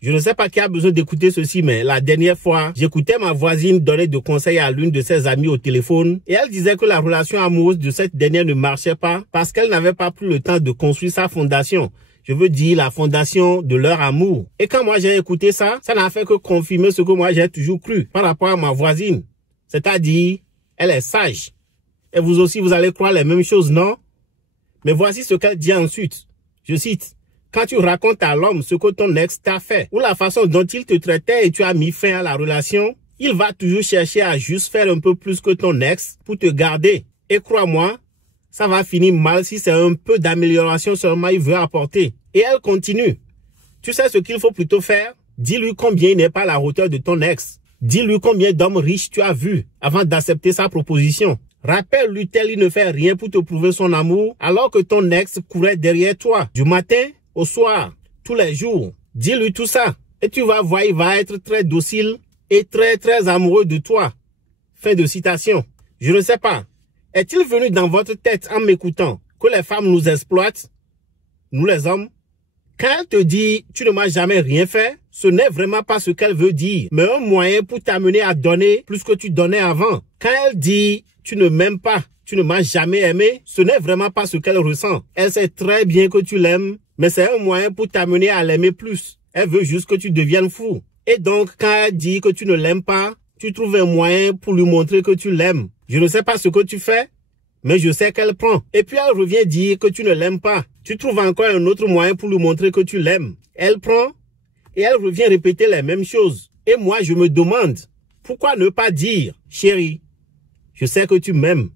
Je ne sais pas qui a besoin d'écouter ceci, mais la dernière fois, j'écoutais ma voisine donner de conseils à l'une de ses amies au téléphone et elle disait que la relation amoureuse de cette dernière ne marchait pas parce qu'elle n'avait pas pris le temps de construire sa fondation. Je veux dire la fondation de leur amour. Et quand moi j'ai écouté ça, ça n'a fait que confirmer ce que moi j'ai toujours cru par rapport à ma voisine. C'est-à-dire, elle est sage. Et vous aussi, vous allez croire les mêmes choses, non? Mais voici ce qu'elle dit ensuite. Je cite. Quand tu racontes à l'homme ce que ton ex t'a fait ou la façon dont il te traitait et tu as mis fin à la relation, il va toujours chercher à juste faire un peu plus que ton ex pour te garder. Et crois-moi, ça va finir mal si c'est un peu d'amélioration seulement il veut apporter. Et elle continue. Tu sais ce qu'il faut plutôt faire? Dis-lui combien il n'est pas à la hauteur de ton ex. Dis-lui combien d'hommes riches tu as vus avant d'accepter sa proposition. Rappelle-lui tel il ne fait rien pour te prouver son amour alors que ton ex courait derrière toi du matin au soir, tous les jours. Dis-lui tout ça et tu vas voir, il va être très docile et très amoureux de toi. Fin de citation. Je ne sais pas. Est-il venu dans votre tête en m'écoutant que les femmes nous exploitent, nous les hommes? Quand elle te dit « tu ne m'as jamais rien fait », ce n'est vraiment pas ce qu'elle veut dire, mais un moyen pour t'amener à donner plus que tu donnais avant. Quand elle dit « tu ne m'aimes pas », tu ne m'as jamais aimé, ce n'est vraiment pas ce qu'elle ressent. Elle sait très bien que tu l'aimes, mais c'est un moyen pour t'amener à l'aimer plus. Elle veut juste que tu deviennes fou. Et donc, quand elle dit que tu ne l'aimes pas, tu trouves un moyen pour lui montrer que tu l'aimes. Je ne sais pas ce que tu fais, mais je sais qu'elle prend. Et puis elle revient dire que tu ne l'aimes pas. Tu trouves encore un autre moyen pour lui montrer que tu l'aimes. Elle prend et elle revient répéter les mêmes choses. Et moi, je me demande, pourquoi ne pas dire, chérie, je sais que tu m'aimes.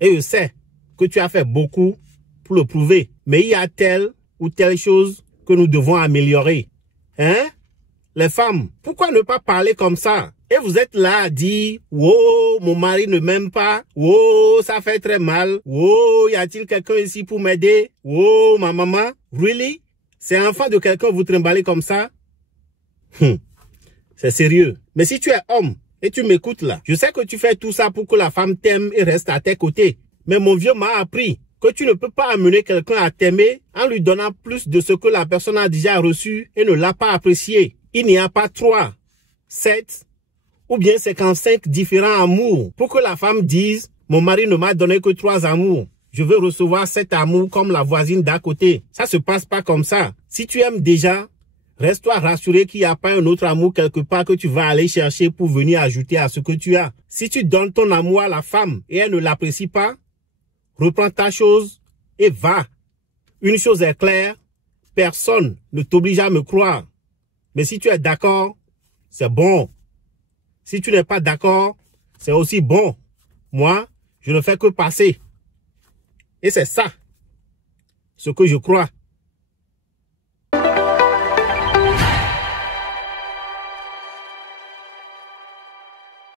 Et je sais que tu as fait beaucoup pour le prouver. Mais il y a telle ou telle chose que nous devons améliorer. Hein? Les femmes, pourquoi ne pas parler comme ça? Et vous êtes là à dire, « Oh, mon mari ne m'aime pas. Oh, ça fait très mal. Oh, y a-t-il quelqu'un ici pour m'aider? Oh, ma maman. » Really? C'est un enfant de quelqu'un vous trimballez comme ça? C'est sérieux. Mais si tu es homme et tu m'écoutes là, je sais que tu fais tout ça pour que la femme t'aime et reste à tes côtés. Mais mon vieux m'a appris que tu ne peux pas amener quelqu'un à t'aimer en lui donnant plus de ce que la personne a déjà reçu et ne l'a pas apprécié. Il n'y a pas 3, 7 ou bien 55 différents amours pour que la femme dise « Mon mari ne m'a donné que 3 amours. Je veux recevoir 7 amours comme la voisine d'à côté. » Ça se passe pas comme ça. Si tu aimes déjà, reste-toi rassuré qu'il n'y a pas un autre amour quelque part que tu vas aller chercher pour venir ajouter à ce que tu as. Si tu donnes ton amour à la femme et elle ne l'apprécie pas, reprends ta chose et va. Une chose est claire, personne ne t'oblige à me croire. Mais si tu es d'accord, c'est bon. Si tu n'es pas d'accord, c'est aussi bon. Moi, je ne fais que passer. Et c'est ça, ce que je crois.